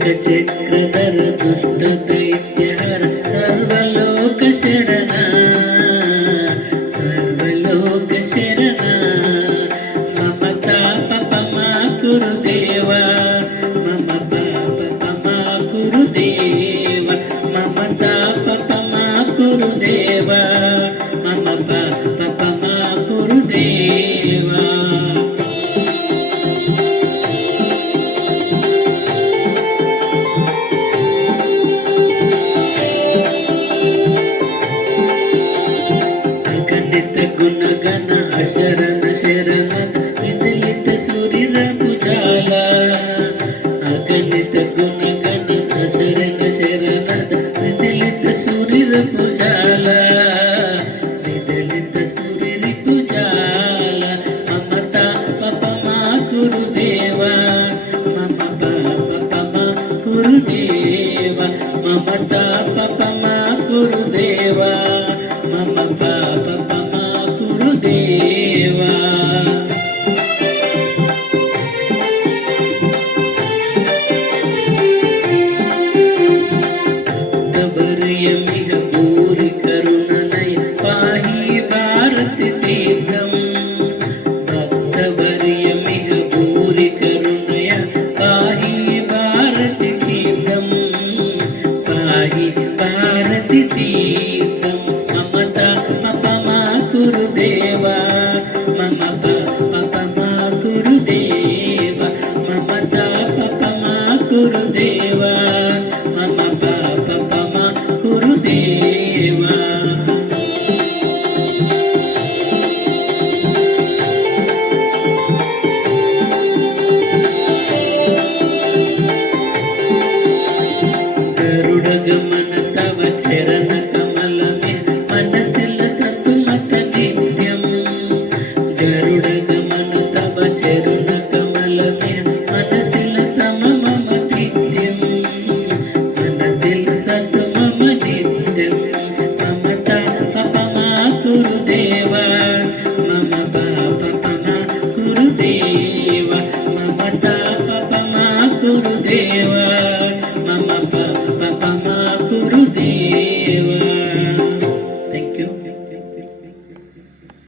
चक्रधर दुष्ट दैत्यहर सर्वलोक शरण सर्वलोक शरण ममता पपमा गुरुदेवा मम पपमा गुरुदेवा ममता पपमा गुरुदेवा मम पपमा गुरुदेवा गुणगण अशरण शरण विदलित सूर्य पुजाला अगणित गुणगण अशरण शरण विदलित सूर्य पुजाला विदलित सूर्य पुजाला ममता पपमा गुरुदेवा मम पपमा गुरुदेवा ममता पपमा गुरुदेवा मम पपमा गुरुदेवा भक्तवर्यमिह भूरि करुणनय पाहि भारत तीर्थं भक्तवर्यमिह भूरि करुणया पाहि भारत तीर्थं पाहि भारत तीर्थं ममता पपमा गुरुदेवा मम पपमा गुरुदेवा ममता पपमा गुरुदेवा मम पपमा गुरुदेवा गरुडगमन तव चरण कमल में मनसिल सतुमत नित्यं गरुडगमन तव चरण कमल में मनसिल सममम नित्यं मनसिल सतुमम नित्यं ममता पपमा गुरुदेवा मम पपमा गुरुदेवा ममता पपमा गुरुदेवा